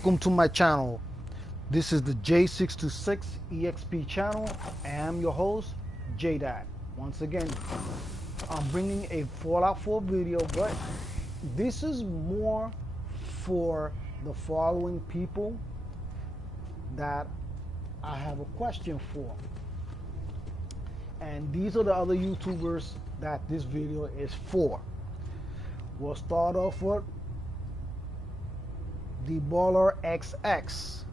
Welcome to my channel. This is the J626 EXP channel. I am your host, JDad. Once again, I'm bringing a Fallout 4 video, but this is more for the following people that I have a question for. And these are the other YouTubers that this video is for. We'll start off with the Baller XX.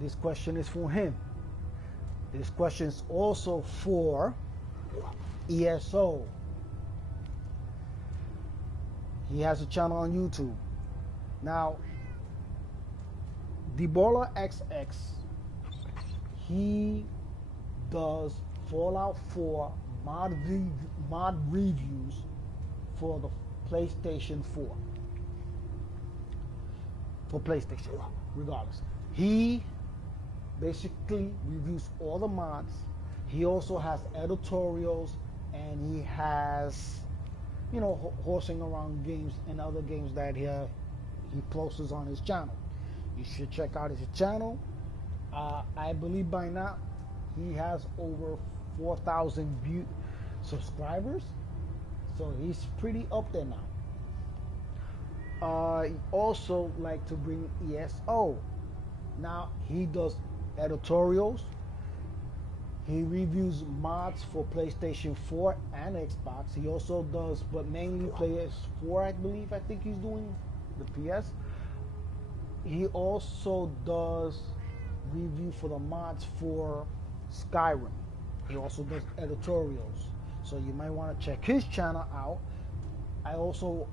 This question is for him. This question is also for ESO. He has a channel on YouTube. Now, the Baller XX, he does Fallout 4 mod reviews for the PlayStation 4. For PlayStation, regardless. He basically reviews all the mods. He also has editorials, and he has, you know, horsing around games and other games that he posts on his channel. You should check out his channel. I believe by now he has over 4,000 subscribers, so he's pretty up there now. I also like to bring ESO. Now, he does editorials. He reviews mods for PlayStation 4 and Xbox. He also does, but mainly PS4, I think he's doing the PS. He also does review for the mods for Skyrim. He also does editorials. So you might want to check his channel out. I also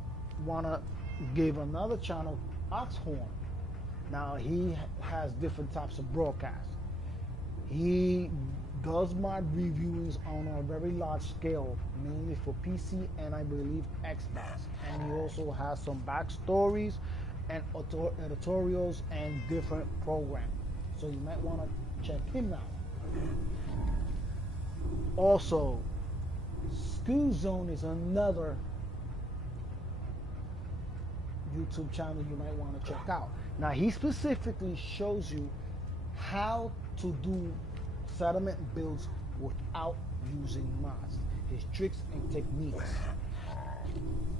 want to give another channel, Oxhorn. Now, he has different types of broadcasts. He does mod reviewings on a very large scale, mainly for PC and I believe Xbox. And he also has some backstories and editorials and different programs. So you might want to check him out. Also, School Zone is another YouTube channel you might want to check out. Now, he specifically shows you how to do settlement builds without using mods. His tricks and techniques.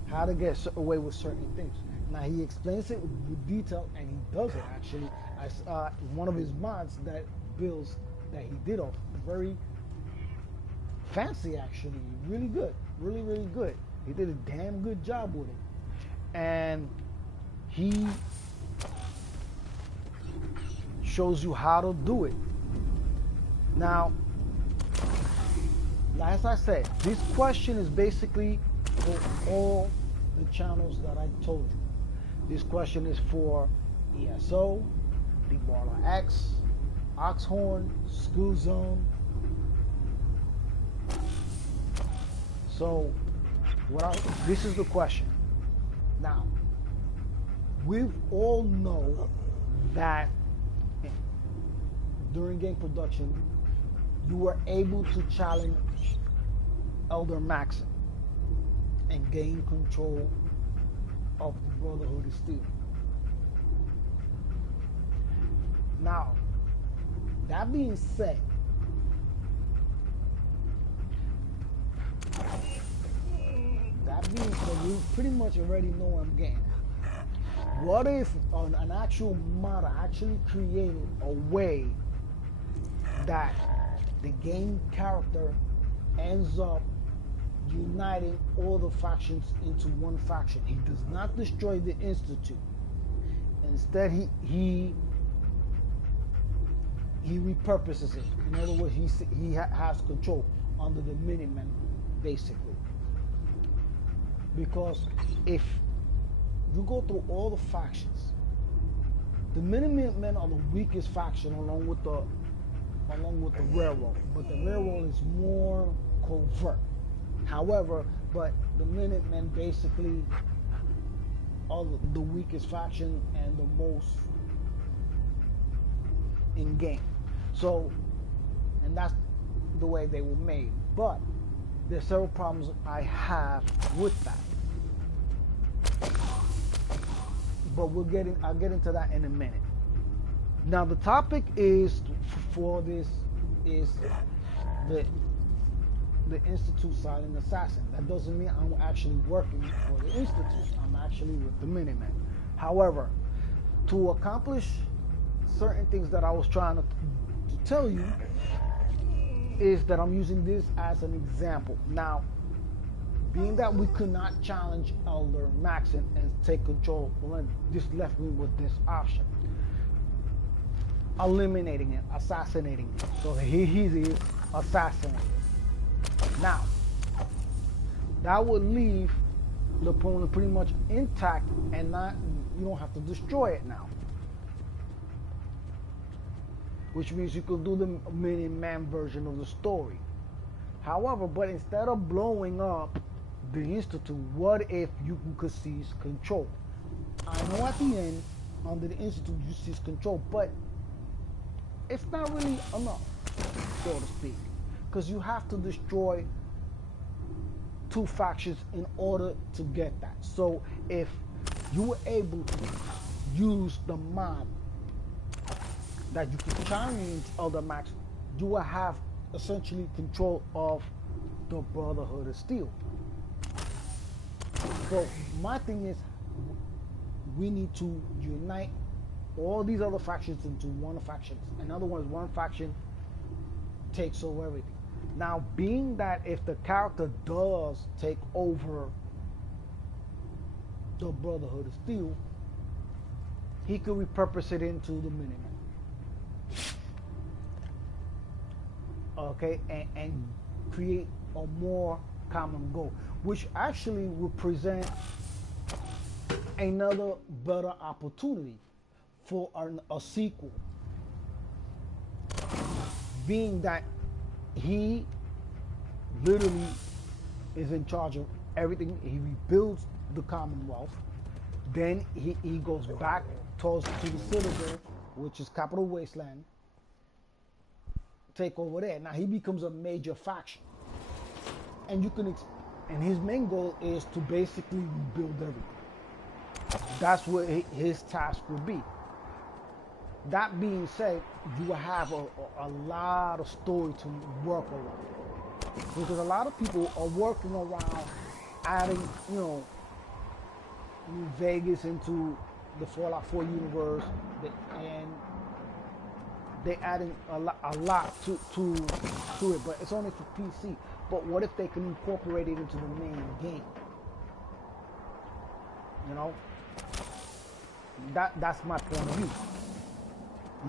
How to get away with certain things. Now, he explains it with detail, and he does it actually as one of his mods that builds that he did off very fancy, actually. Really good. Really good. He did a damn good job with it. And he shows you how to do it. Now, as I said, this question is basically for all the channels that I told you. This question is for ESO, the Baller X, Oxhorn, School Zone. So, this is the question. Now, we all know that during game production, you were able to challenge Elder Maxim and gain control of the Brotherhood of Steel. Now, that being said, we pretty much already know what I'm getting. What if an actual modder actually created a way that the game character ends up uniting all the factions into one faction? He does not destroy the Institute. Instead, he repurposes it. In other words, he has control under the Minutemen, basically. Because if you go through all the factions, the Minutemen are the weakest faction along with the Railroad, but the Railroad is more covert. However, but the Minutemen basically are the weakest faction and the most in game. So, and that's the way they were made. But there's several problems I have with that. but I'll get into that in a minute. Now the topic is for this is the Institute Silent Assassin. That doesn't mean I'm actually working for the Institute. I'm actually with the Minutemen. However, to accomplish certain things that I was trying to tell you is that I'm using this as an example. Now, being that we could not challenge Elder Maxon and take control, this left me with this option. Eliminating it, assassinating it. So here he is, assassinated. Now, that would leave the opponent pretty much intact and you don't have to destroy it now. Which means you could do the Minuteman version of the story. However, but instead of blowing up the Institute, what if you could seize control? I know at the end, under the Institute, you seize control, but it's not really enough, so to speak. Because you have to destroy 2 factions in order to get that. So if you were able to use the mod that you can challenge Elder Max, you will have essentially control of the Brotherhood of Steel. So my thing is, we need to unite all these other factions into one faction. In other words, one faction takes over everything. Now, being that if the character does take over the Brotherhood of Steel, he could repurpose it into the Minutemen. Okay, and create a more common goal, which actually would present another better opportunity for a sequel. Being that he literally is in charge of everything. He rebuilds the Commonwealth. Then he goes back to the Citadel, which is Capital Wasteland. Take over there. Now he becomes a major faction. And you can, and his main goal is to basically rebuild everything. That's what his task would be. That being said, you will have a lot of story to work around. Because a lot of people are working around adding, New Vegas into the Fallout 4 universe, and they're adding a lot to it, but it's only for PC. But what if they can incorporate it into the main game? That's my point of view.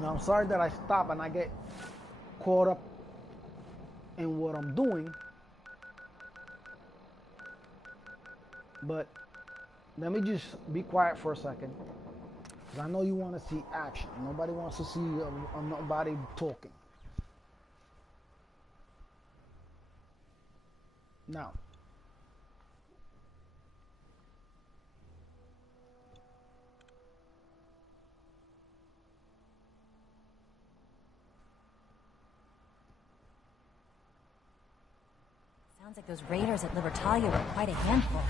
Now, I'm sorry that I stop and I get caught up in what I'm doing, but let me just be quiet for a second, because I know you want to see action. Nobody wants to see nobody talking. Now, sounds like those raiders at Libertalia were quite a handful.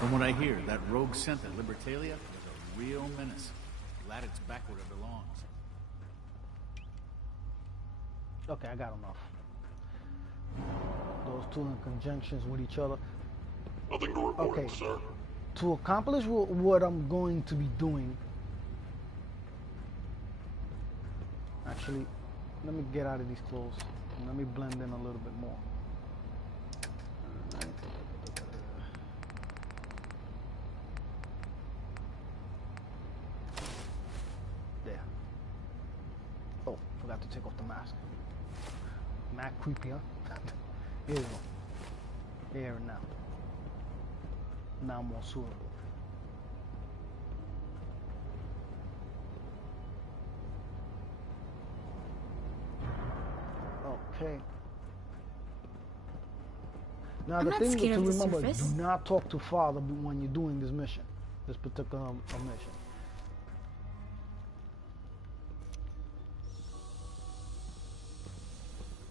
From what I hear, that rogue scent at Libertalia was a real menace. Glad it's back where it belongs. okay, I got enough. Those two in conjunctions with each other. Nothing to report, sir. To accomplish what I'm going to be doing, actually, let me get out of these clothes and let me blend in a little bit more. There. Oh, forgot to take off the mask. Mad creepy, huh? Here we go. Here and now. Now more suitable. Okay. Now the thing to remember, do not talk to Father when you're doing this mission, this particular mission.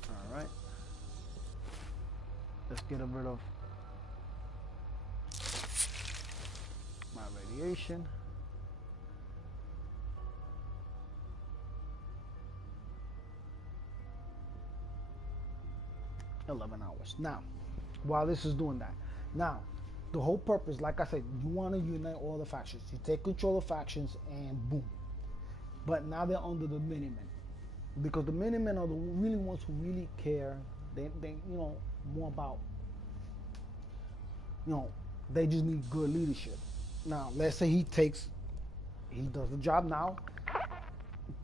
All right. Let's get rid of my radiation. 11 hours. Now, while this is doing that, now, the whole purpose, like I said, you want to unite all the factions. You take control of factions and boom. But now they're under the Minutemen. Because the Minutemen are the really ones who really care. They more about, they just need good leadership. Now, let's say he does the job now.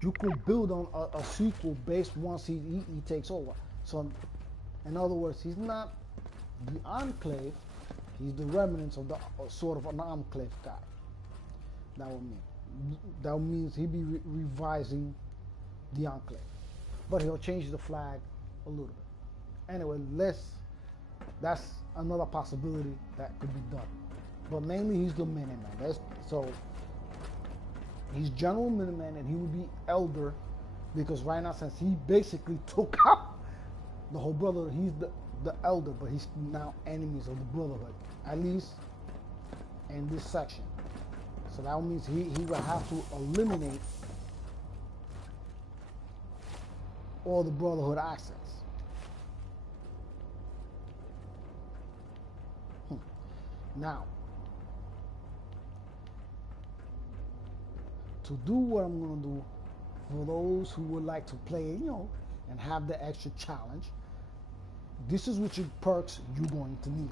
You could build on a sequel based once he takes over. So, in other words, he's not the Enclave. He's the remnants of the sort of an Enclave guy. That would mean. That means he'd be revising the Enclave, but he'll change the flag a little bit. Anyway, that's another possibility that could be done. But mainly he's the Minuteman. So he's General Minuteman, and he would be Elder, because right now, since he basically took out the whole Brotherhood, he's the Elder, but he's now enemies of the Brotherhood, at least in this section. So that means he will have to eliminate all the Brotherhood assets. Now, to do what I'm going to do, for those who would like to play, and have the extra challenge, this is which perks you're going to need.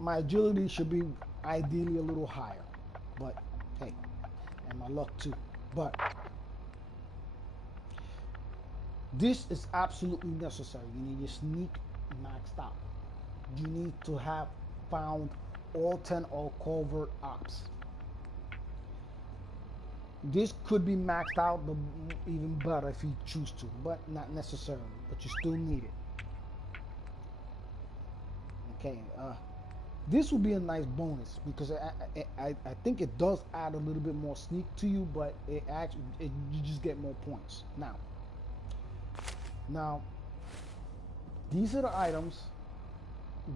My agility should be ideally a little higher, but hey, and my luck too. But this is absolutely necessary. You need your sneak maxed out. You need to have found all 10 all covert ops. This could be maxed out, but even better if you choose to, but not necessarily, but you still need it. Okay, this would be a nice bonus, because I think it does add a little bit more sneak to you, but you just get more points. Now, these are the items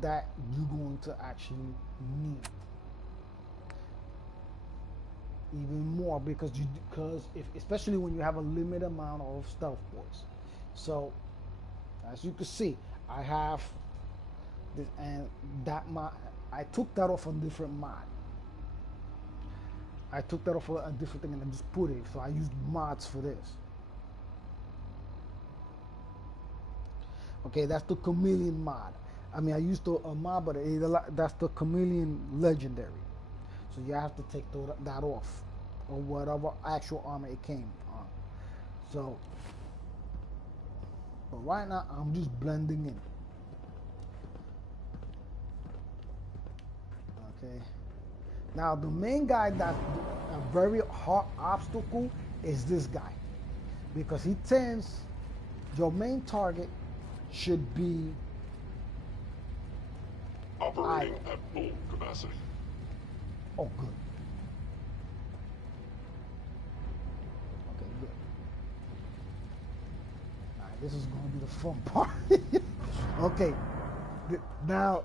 that you're going to actually need even more, because especially when you have a limited amount of stealth boys. So, as you can see, I have this, and that mod, I took that off a different mod. I took that off a different thing and I just put it. So I used mods for this. Okay, that's the Chameleon mod. I mean, I used a mod, but that's the Chameleon Legendary. So you have to take that off, or whatever actual armor it came on. So, but right now I'm just blending in. Okay. Now the main guy that's a very hard obstacle is this guy, because he tends, your main target should be operating at full capacity. Oh, good. Okay, good. All right, this is going to be the fun part. Okay, now,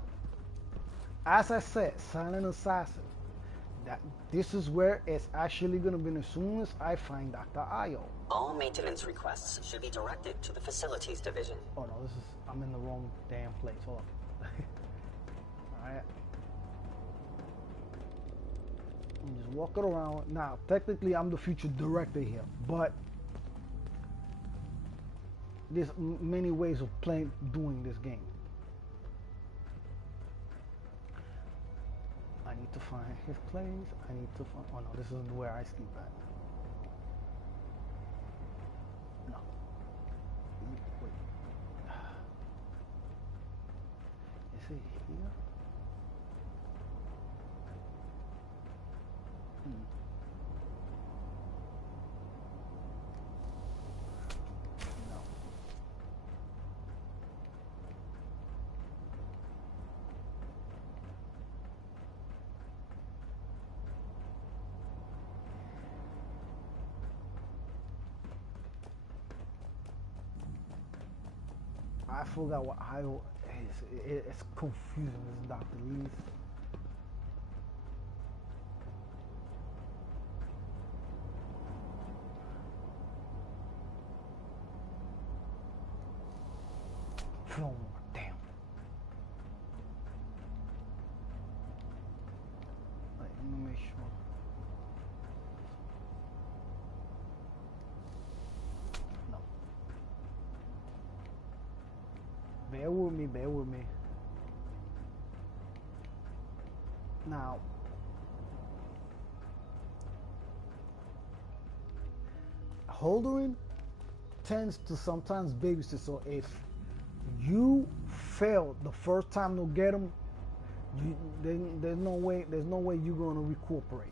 as I said, Silent Assassin. This is where it's actually going to be as soon as I find Dr. Io. All maintenance requests should be directed to the Facilities Division. Oh no, I'm in the wrong damn place. Hold on. Alright. I'm just walking around. Now, technically, I'm the future director here, but there's many ways of doing this game. I need to find his place. I need to find. Oh no, this isn't where I sleep at. No. Wait. Is it here? No. I forgot what Io is. It's confusing, this Dr. Lee's. no more. Damn. Right, let me make sure. No. Bear with me, bear with me. Now, holdering tends to sometimes babysit. So if you fail the first time to get them, there's no way you're gonna recuperate.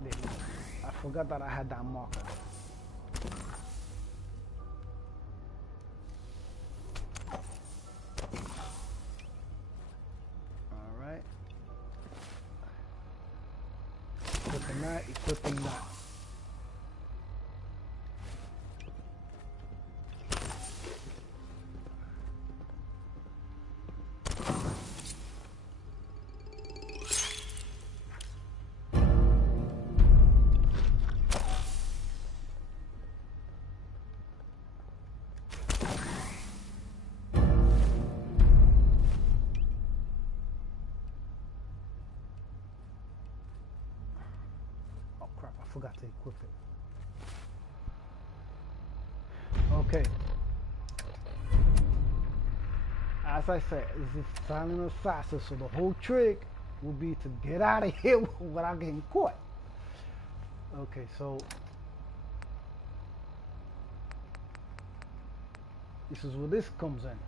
There you go. I forgot that I had that marker. All right. Equipping that, equipping that. Oh crap, I forgot to equip it. Okay. As I said, this is silent assassin, so the whole trick will be to get out of here without getting caught. Okay, so this is where this comes in.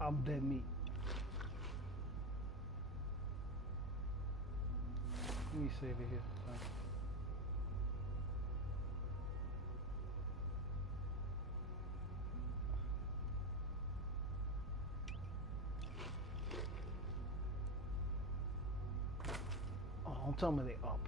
I'm dead meat. Let me save it here. Oh, don't tell me they up.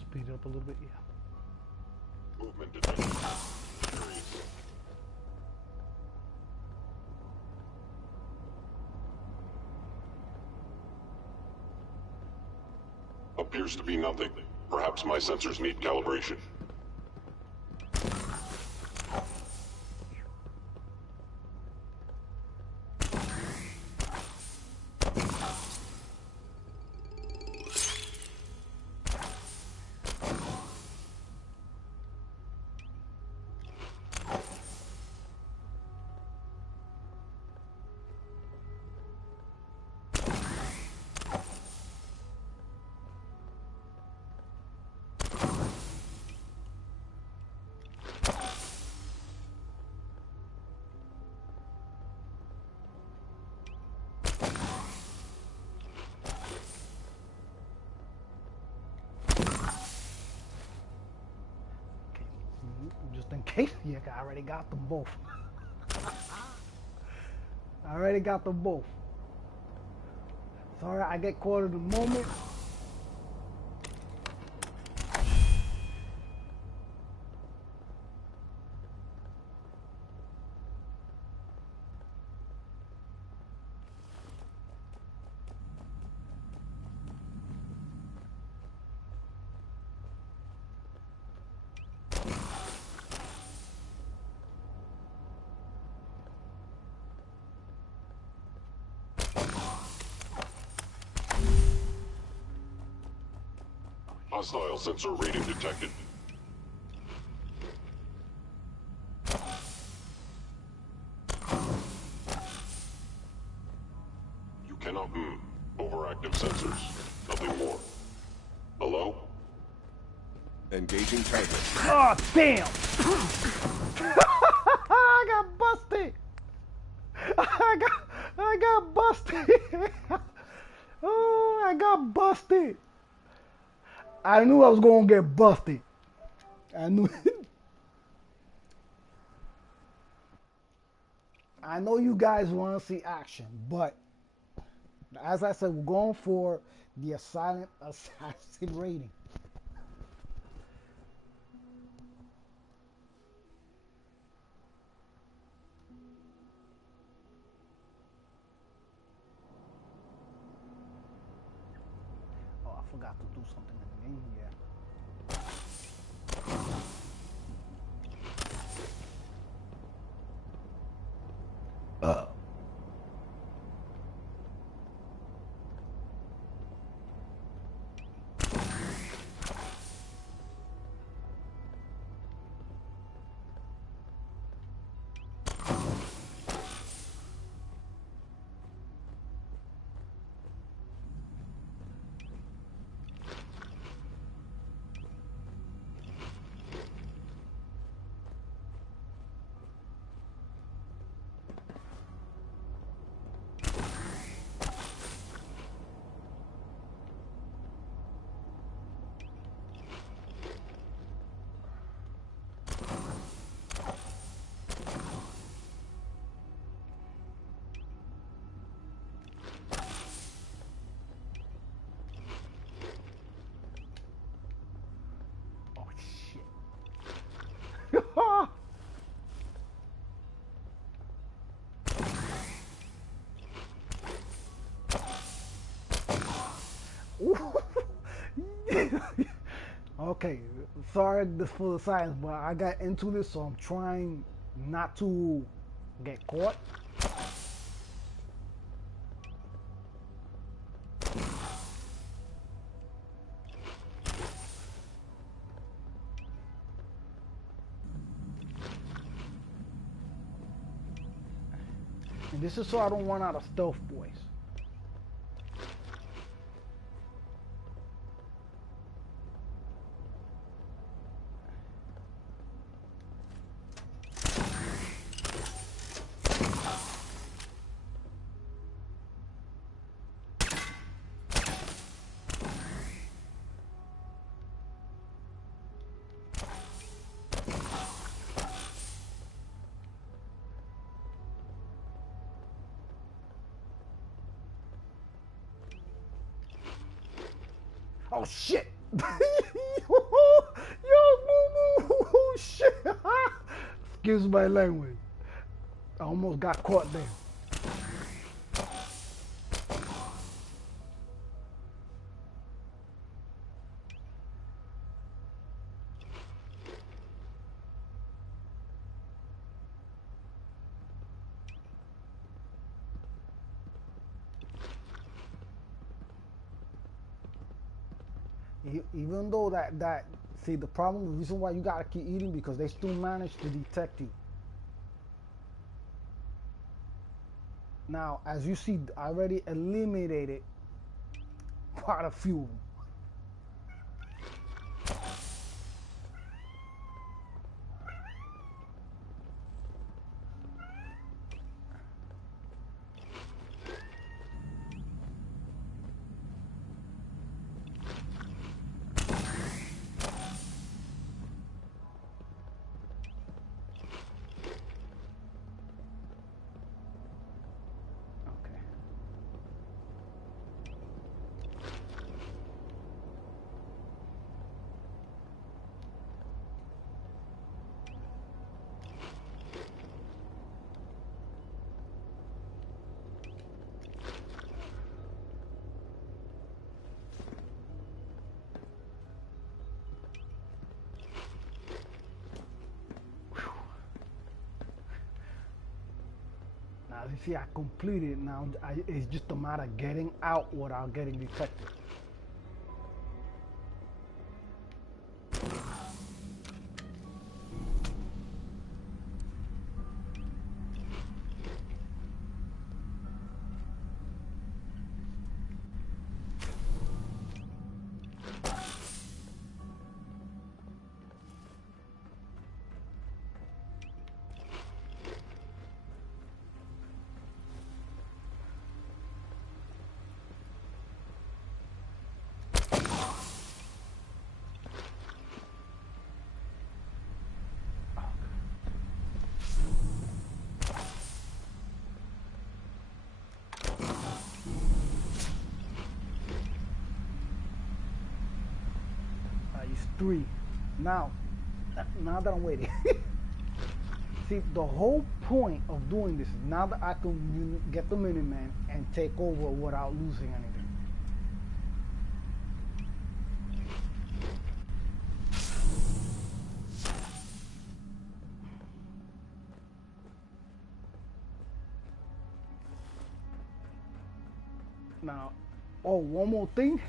Speed it up a little bit, yeah. Movement detected. Curious. Appears to be nothing. Perhaps my sensors need calibration. Yeah, I already got them both. I already got them both. Sorry, I get caught in the moment. Hostile sensor reading detected. You cannot. Overactive sensors. Nothing more. Hello? Engaging target. Oh, damn! I got busted! I got busted! Oh, I got busted! I knew I was gonna get busted. I knew it. I know you guys want to see action, but as I said, we're going for the silent assassin rating. Oh, I forgot to do something in the game here. Oh shit. Okay, sorry for the silence, but I got into this, so I'm trying not to get caught. And this is so I don't run out of stealth boys. Oh shit! Yo, moo moo! Shit! Excuse my language. I almost got caught there. Even though see, the problem, the reason why you gotta keep eating, because they still manage to detect you. Now, as you see, I already eliminated quite a few of them. You see, I completed it now. It's just a matter of getting out without getting detected. It's 3. Now that I'm waiting. See, the whole point of doing this is now that I can get the Minuteman and take over without losing anything. Now, oh, one more thing.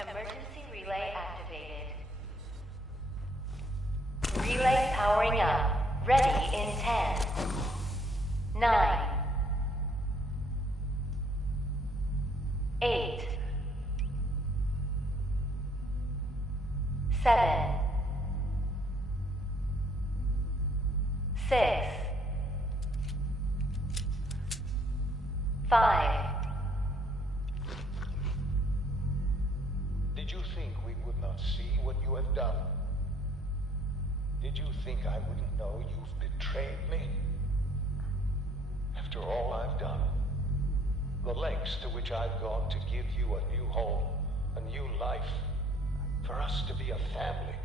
Emergency relay activated. Relay powering up. Ready in 10, 9, 8, 7, 6, 5. Did you think we would not see what you have done? Did you think I wouldn't know you've betrayed me? After all I've done, the lengths to which I've gone to give you a new home, a new life, for us to be a family.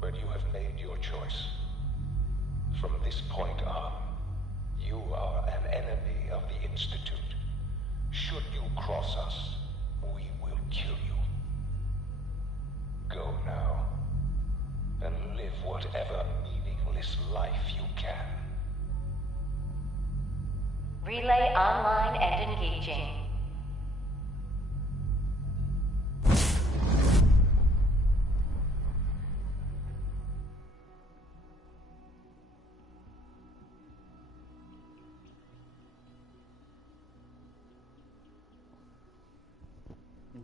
But you have made your choice. From this point on, you are an enemy of the Institute. Should you cross us, we will kill you. Go now, and live whatever meaningless life you can. Relay online and engaging.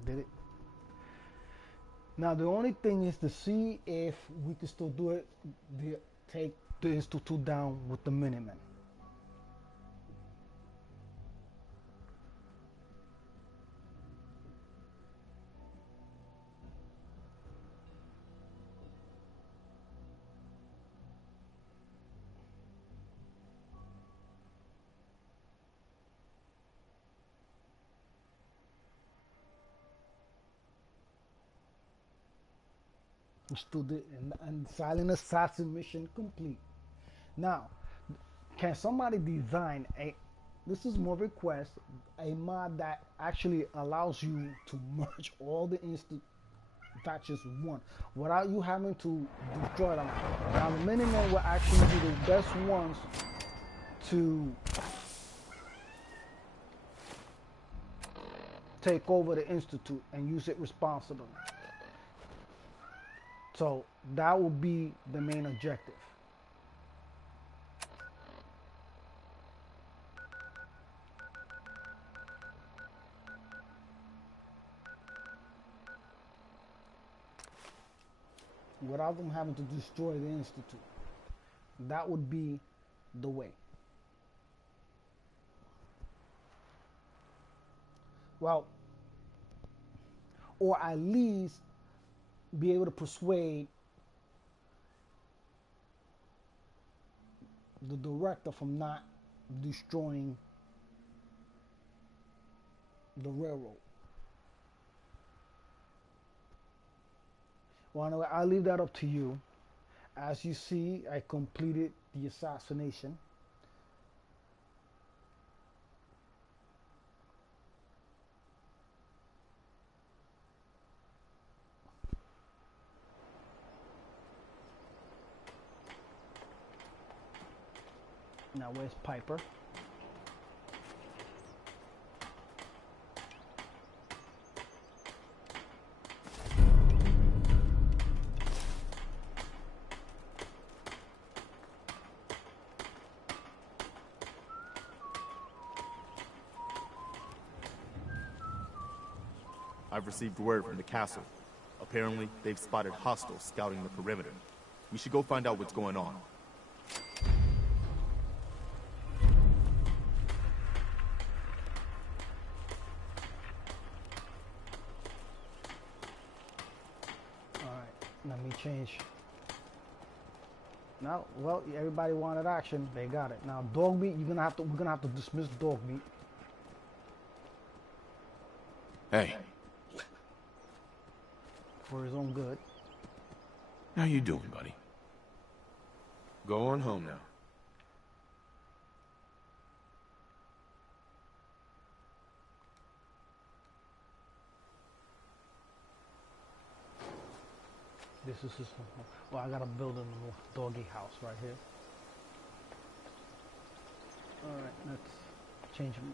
Did it. Now the only thing is to see if we can still do it. Take the Institute down with the Minutemen. And silent assassin mission complete. Now, can somebody design this is more request, a mod that actually allows you to merge all the instant factions one without you having to destroy them. Now the Minutemen will actually be the best ones to take over the Institute and use it responsibly. So that will be the main objective. Without them having to destroy the Institute. That would be the way. Well, or at least be able to persuade the director from not destroying the railroad. Well, anyway, I'll leave that up to you. As you see, I completed the assassination. Now, where's Piper? I've received word from the castle. Apparently, they've spotted hostiles scouting the perimeter. We should go find out what's going on. Let me change. Now, well, everybody wanted action. They got it. Now, dog meat. We're gonna have to dismiss dog meat. Hey, For his own good. how you doing, buddy? Go on home now. This is his. Well, I gotta build him a doggy house right here. All right, let's change him.